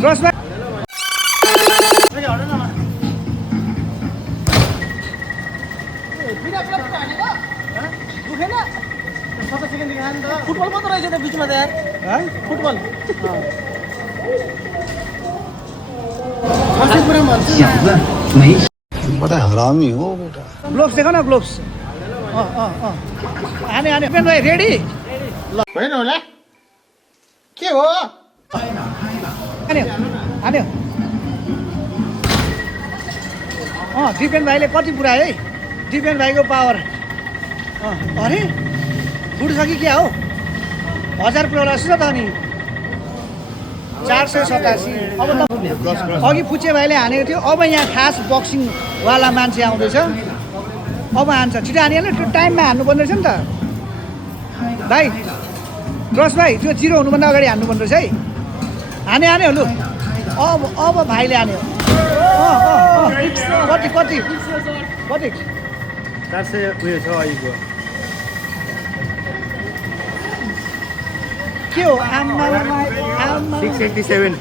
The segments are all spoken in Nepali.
क्रस भाइ फुटबल मात्र रहेछ त बिचमा त यार फुटबल बड़ा हरामी हो बेटा। ग्लोभ्स देख न ग्लोभ्स हाने हाने पेन भाइ रेडी होइन होला के हो हान्यो हान्यो दिपेन भाइले कति पुऱ्यायो है दिपेन भाइको पावर अरे फुट्छ कि क्या हो 1000 प्लस त अनि 487 अब त अघि पुचे भाइले हानेको थियो अब यहाँ खास बक्सिङवाला मान्छे आउँदैछ अब हान्छ छिटो हानिहाल्नु त्यो टाइममा हान्नुपर्ने रहेछ नि त भाइ क्रस भाइ त्यो जिरो हुनुभन्दा अगाडि हान्नुपर्ने रहेछ है हाने हान्यो लु अब भाइले हान्यो कति कति कति 400 उयो छ अहिलेको के हो आम्मा 687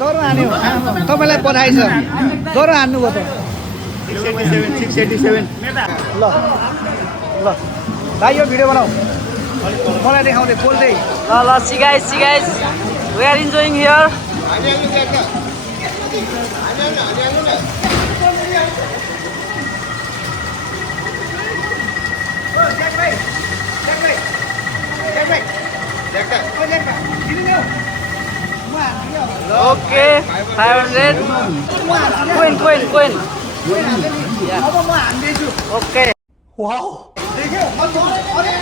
डरो हान्यो तपाईँलाई बधाई छ डरो हान्नुभयो त 687 ल ल भाइ यो भिडियो बनाऊ मलाई देखाउँदै बोल्दै ल see guys we are enjoying here okay 500 queen अब म हान्दैछु okay वाउ देख्यो अरे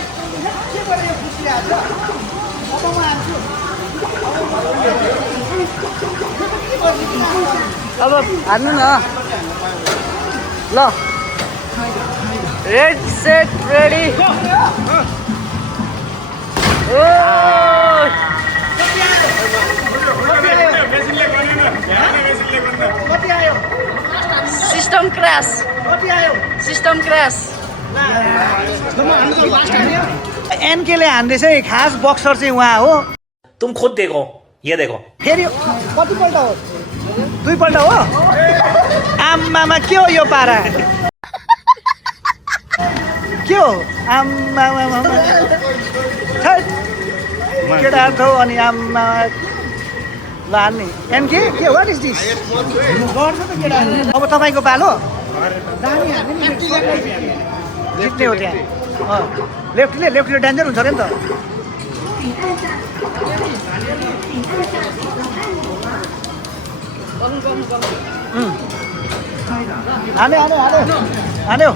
के गरेर यो खुसिरहेको छ अब म हान्छु अब हान्नु न ल रेड सेट रेडी कति आयो सिस्टम क्रास कति आयो एनकेले हान्दैछ है खास बक्सर चाहिँ उहाँ हो तुम खुद देखो ये देखो फेरि कतिपल्ट हो दुईपल्ट हो आम्मामा के हो यो पारा के हो आम्मामा केटा हो अनि आम्मा ल हान्ने एनके के वाट इज दिस गर्छ त केटा अब तपाईँको पालो जित्ने हो त्यहाँ लेफ्टले डेन्जर हुन्छ अरे नि त हान्यो